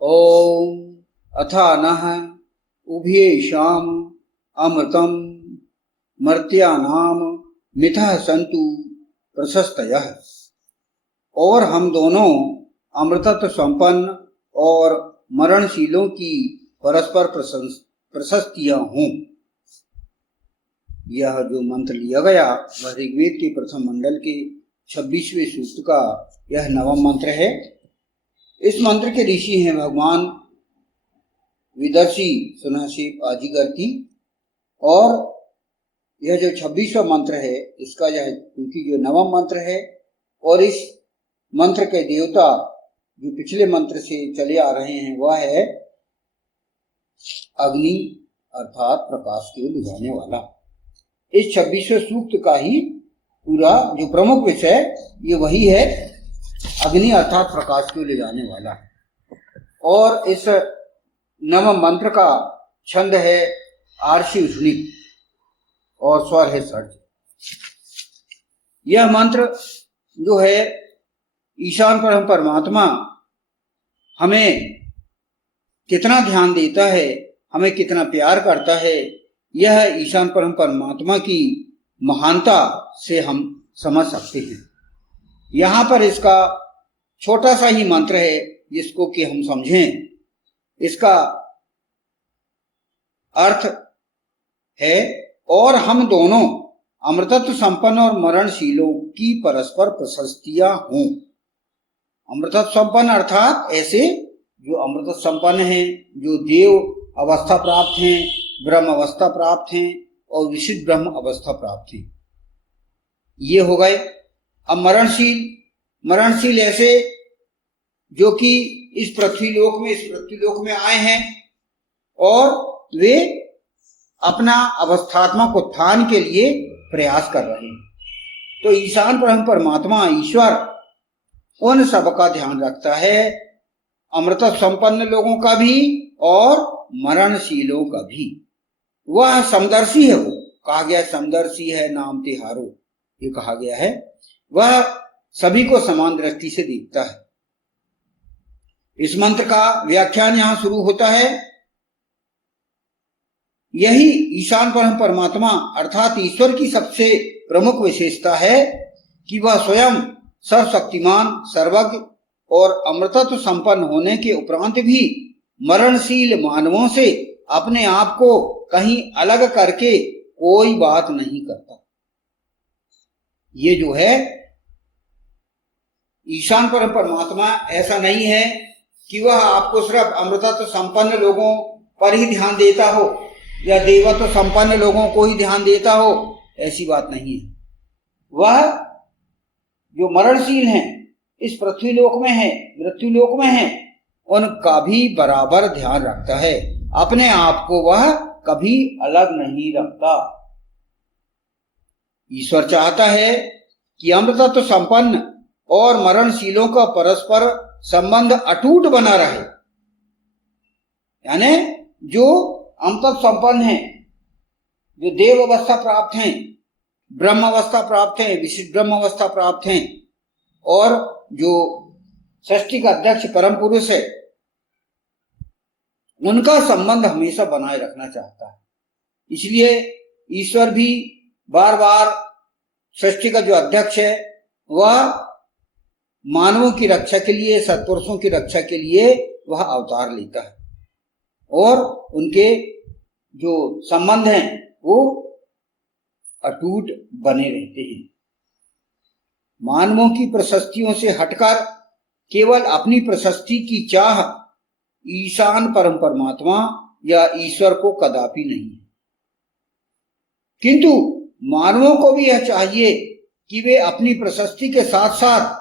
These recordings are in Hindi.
ओम अथानः उभयेषाम् अमृतं मर्त्यानां मिथः सन्तु प्रशस्तयः। और हम दोनों अमृतत्व संपन्न और मरणशीलों की परस्पर प्रशस्तियां हों। यह जो मंत्र लिया गया वह ऋग्वेद के प्रथम मंडल के 26वें सूक्त का यह नवम मंत्र है। इस मंत्र के ऋषि हैं भगवान विदर्शी सुनासीप आदिगर्ती। और यह जो 26वां मंत्र है इसका यह क्योंकि जो नवम मंत्र है और इस मंत्र के देवता जो पिछले मंत्र से चले आ रहे हैं वह है अग्नि अर्थात प्रकाश के बुझाने वाला। इस 26वें सूक्त का ही पूरा जो प्रमुख विषय ये वही है, अग्नि अर्थात प्रकाश को ले जाने वाला। और इस नवम मंत्र का छंद है आर्षि उष्णी और स्वर है सर्ज। यह मंत्र जो है ईशान परम परमात्मा हमें कितना ध्यान देता है, हमें कितना प्यार करता है, यह ईशान परम परमात्मा की महानता से हम समझ सकते हैं। यहाँ पर इसका छोटा सा ही मंत्र है जिसको कि हम समझें। इसका अर्थ है और हम दोनों अमृतत्व संपन्न और मरणशीलों की परस्पर प्रशस्तियां हों। अमृतत्व संपन्न अर्थात ऐसे जो अमृत संपन्न हैं, जो देव अवस्था प्राप्त हैं, ब्रह्म अवस्था प्राप्त हैं और विशुद्ध ब्रह्म अवस्था प्राप्त हैं, ये हो गए। अब मरणशील ऐसे जो कि इस पृथ्वी लोक में आए हैं और वे अपना अवस्थात्मक उत्थान के लिए प्रयास कर रहे हैं। तो ईशान परमात्मा ईश्वर उन सब का ध्यान रखता है, अमृत संपन्न लोगों का भी और मरणशीलों का भी। वह समदर्शी है, वो कहा गया समदर्शी है नाम तिहारो, ये कहा गया है। वह सभी को समान दृष्टि से देखता है। इस मंत्र का व्याख्यान यहां शुरू होता है। यही ईशान परमात्मा अर्थात ईश्वर की सबसे प्रमुख विशेषता है कि वह स्वयं सर्वशक्तिमान, सर्वज्ञ और अमृतत्व संपन्न होने के उपरांत भी मरणशील मानवों से अपने आप को कहीं अलग करके कोई बात नहीं करता। ये जो है ईशान परमात्मा ऐसा नहीं है कि वह आपको सिर्फ अमृतत्व संपन्न लोगों पर ही ध्यान देता हो या देवत्व संपन्न लोगों को ही ध्यान देता हो, ऐसी बात नहीं है। वह जो मरणशील हैं, इस पृथ्वी लोक में है, मृत्यु लोक में है, उनका भी बराबर ध्यान रखता है। अपने आप को वह कभी अलग नहीं रखता। ईश्वर चाहता है कि अमृतत्व संपन्न और मरणशीलों का परस्पर संबंध अटूट बना रहे। यानी जो अमृतत्व संपन्न है, जो देव अवस्था प्राप्त हैं, ब्रह्म अवस्था प्राप्त हैं, विशिष्ट ब्रह्म अवस्था प्राप्त हैं, और जो सृष्टि का अध्यक्ष परम पुरुष है, उनका संबंध हमेशा बनाए रखना चाहता है। इसलिए ईश्वर भी बार बार सृष्टि का जो अध्यक्ष है वह मानवों की रक्षा के लिए, सत्पुरुषों की रक्षा के लिए वह अवतार लेता है और उनके जो संबंध हैं वो अटूट बने रहते हैं। मानवों की प्रशस्तियों से हटकर केवल अपनी प्रशस्ति की चाह ईशान परमात्मा या ईश्वर को कदापि नहीं है। किंतु मानवों को भी यह चाहिए कि वे अपनी प्रशस्ति के साथ साथ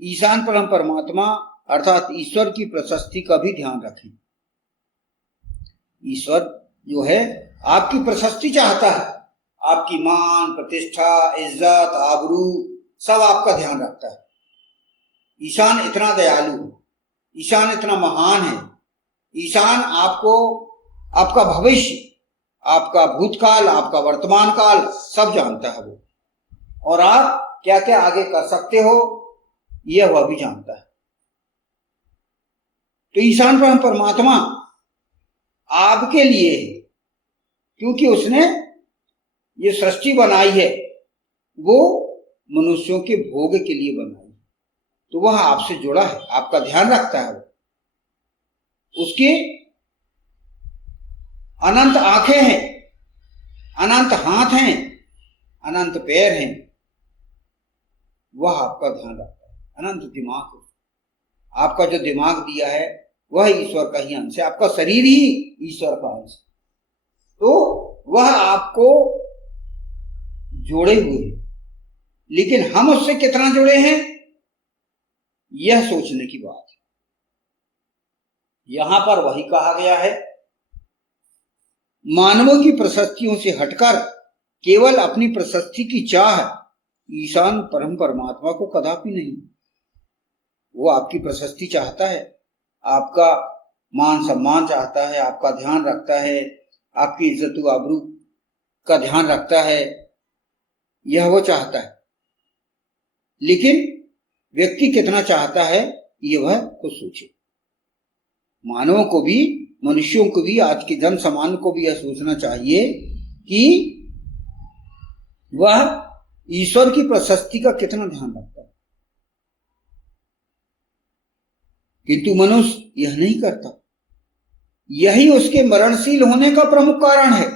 ईशान परमात्मा अर्थात ईश्वर की प्रशस्ति का भी ध्यान रखें। ईश्वर जो है आपकी प्रशस्ति चाहता है, आपकी मान, प्रतिष्ठा, इज्जत, आबरू सब आपका ध्यान रखता है। ईशान इतना दयालु है, ईशान इतना महान है, ईशान आपको, आपका भविष्य, आपका भूतकाल, आपका वर्तमान काल सब जानता है वो, और आप क्या क्या आगे कर सकते हो यह वह भी जानता है। तो ईशान ब्रह्म परमात्मा आपके लिए है, क्योंकि उसने ये सृष्टि बनाई है वो मनुष्यों के भोग के लिए बनाई, तो वह आपसे जुड़ा है, आपका ध्यान रखता है। उसके अनंत आंखें हैं, अनंत हाथ हैं, अनंत पैर हैं, वह आपका ध्यान रखता है। अनंत दिमाग है, आपका जो दिमाग दिया है वह ईश्वर का ही अंश है, आपका शरीर ही ईश्वर का अंश है, तो वह आपको जोड़े हुए हैं। लेकिन हम उससे कितना जुड़े हैं यह सोचने की बात है। यहां पर वही कहा गया है, मानवों की प्रशस्तियों से हटकर केवल अपनी प्रशस्ति की चाह ईशान परम परमात्मा को कदापि नहीं। वो आपकी प्रशस्ति चाहता है, आपका मान सम्मान चाहता है, आपका ध्यान रखता है, आपकी इज्जत आबरू का ध्यान रखता है, यह वो चाहता है। लेकिन व्यक्ति कितना चाहता है ये वह खुद सोचे। मानवों को भी, मनुष्यों को भी, आज के जन सामान्य को भी यह सोचना चाहिए कि वह ईश्वर की प्रशस्ति का कितना ध्यान रखता है। किंतु मनुष्य यह नहीं करता, यही उसके मरणशील होने का प्रमुख कारण है।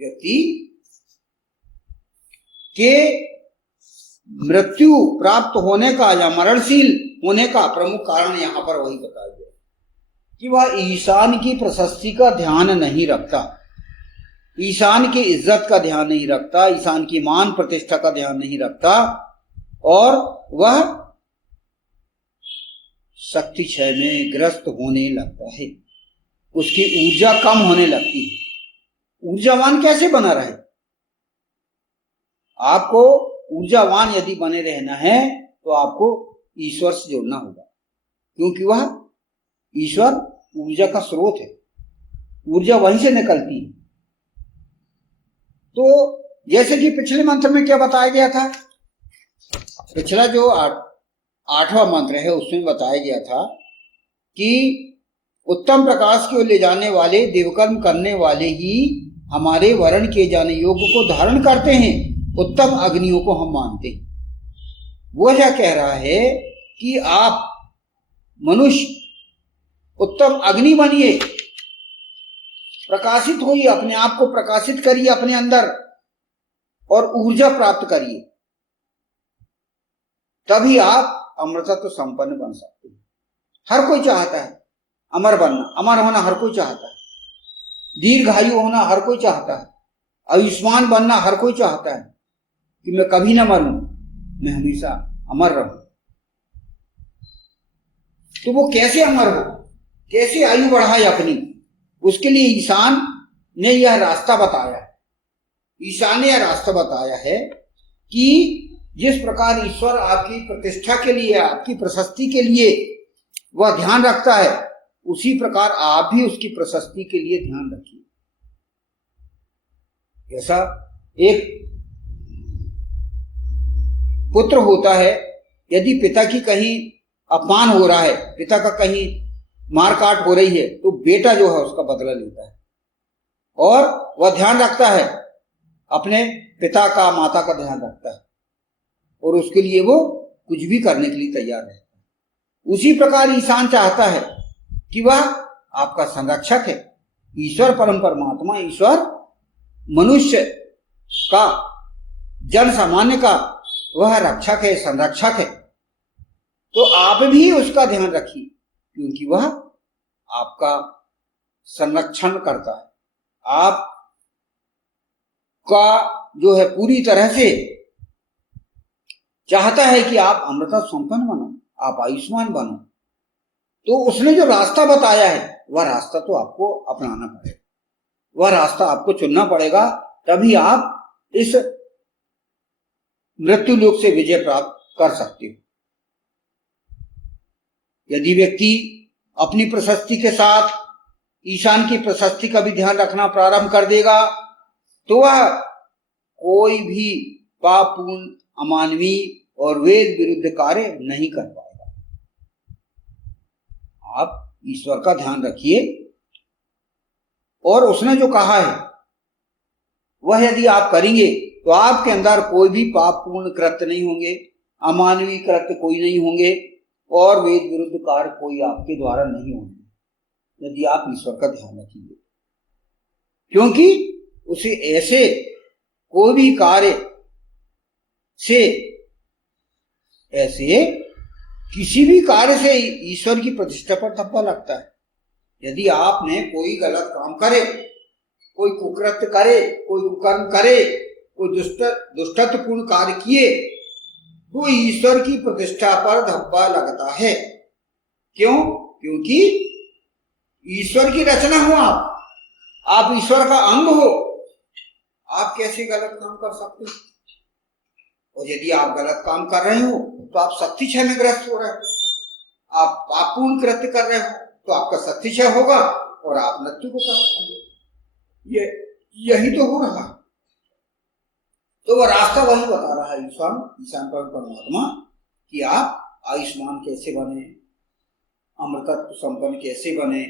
व्यक्ति के मृत्यु प्राप्त होने का या मरणशील होने का प्रमुख कारण यहां पर वही बताया गया कि वह ईशान की प्रशस्ति का ध्यान नहीं रखता, ईशान की इज्जत का ध्यान नहीं रखता, ईशान की मान प्रतिष्ठा का ध्यान नहीं रखता, और वह शक्ति क्षय में ग्रस्त होने लगता है, उसकी ऊर्जा कम होने लगती है। ऊर्जावान कैसे बना रहे? आपको ऊर्जावान यदि बने रहना है तो आपको ईश्वर से जुड़ना होगा, क्योंकि वह ईश्वर ऊर्जा का स्रोत है, ऊर्जा वहीं से निकलती है। तो जैसे कि पिछले मंत्र में क्या बताया गया था, पिछला जो 8वां मंत्र है उसमें बताया गया था कि उत्तम प्रकाश की ओर ले जाने वाले देवकर्म करने वाले ही हमारे वर्ण किए जाने योग्य को धारण करते हैं, उत्तम अग्नियों को हम मानते हैं। वो क्या कह रहा है कि आप मनुष्य उत्तम अग्नि बनिए, प्रकाशित होइए, अपने आप को प्रकाशित करिए अपने अंदर और ऊर्जा प्राप्त करिए, तभी आप अमृतत्व संपन्न बन सकते हैं। हर कोई चाहता है अमर बनना, अमर होना हर कोई चाहता है, दीर्घायु होना हर कोई चाहता है, आयुष्मान बनना हर कोई चाहता है कि मैं कभी ना मरूं, मैं हमेशा अमर रहूं। तो वो कैसे अमर हो, कैसे आयु बढ़ाए अपनी, उसके लिए ईशान ने यह रास्ता बताया है। ईशान ने यह रास्ता बताया है कि जिस प्रकार ईश्वर आपकी प्रतिष्ठा के लिए, आपकी प्रशस्ति के लिए वह ध्यान रखता है, उसी प्रकार आप भी उसकी प्रशस्ति के लिए ध्यान रखिए। जैसा एक पुत्र होता है, यदि पिता की कहीं अपमान हो रहा है, पिता का कहीं मारकाट हो रही है, तो बेटा जो है उसका बदला लेता है और वह ध्यान रखता है, अपने पिता का, माता का ध्यान रखता है और उसके लिए वो कुछ भी करने के लिए तैयार रहता है। उसी प्रकार ईशान चाहता है कि वह आपका संरक्षक है। ईश्वर परम परमात्मा, ईश्वर मनुष्य का, जन सामान्य का वह रक्षक है, संरक्षक है। तो आप भी उसका ध्यान रखिए, क्योंकि वह आपका संरक्षण करता है, आप का जो है पूरी तरह से चाहता है कि आप अमृता संपन्न बनो, आप आयुष्मान बनो। तो उसने जो रास्ता बताया है वह रास्ता तो आपको अपनाना पड़ेगा, वह रास्ता आपको चुनना पड़ेगा, तभी आप इस मृत्यु लोक से विजय प्राप्त कर सकते हो। यदि व्यक्ति अपनी प्रशस्ति के साथ ईशान की प्रशस्ति का भी ध्यान रखना प्रारंभ कर देगा तो वह कोई भी पापपूर्ण, अमानवीय और वेद विरुद्ध कार्य नहीं कर पाएगा। आप ईश्वर का ध्यान रखिए, और उसने जो कहा है वह यदि आप करेंगे तो आपके अंदर कोई भी पापपूर्ण कृत्य नहीं होंगे, अमानवीय कृत्य कोई नहीं होंगे, और वेद विरुद्ध कार्य कोई आपके द्वारा नहीं होंगे, यदि आप ईश्वर का ध्यान रखेंगे। क्योंकि उसे ऐसे कोई भी कार्य से, ऐसे किसी भी कार्य से ईश्वर की प्रतिष्ठा पर धब्बा लगता है। यदि आपने कोई गलत काम करे, कोई कुकृत्य करे, कोई कुकर्म करे, कोई दुष्टत्वपूर्ण कार्य किए, तो ईश्वर की प्रतिष्ठा पर धब्बा लगता है। क्यों? क्योंकि ईश्वर की रचना हो आप ईश्वर का अंग हो, आप कैसे गलत काम कर सकते हो? और यदि आप गलत काम कर रहे हो तो आप शक्तिक्षय में ग्रस्त हो रहे हो, आप पापपूर्ण कृत्य कर रहे हो तो आपका शक्तिक्षय होगा और आप मृत्यु को प्राप्त होंगे। यही तो हो रहा है। तो वह रास्ता वही बता रहा है ईशान परमात्मा, कि आप आयुष्मान कैसे बने, अमृतत्व संपन्न कैसे बने,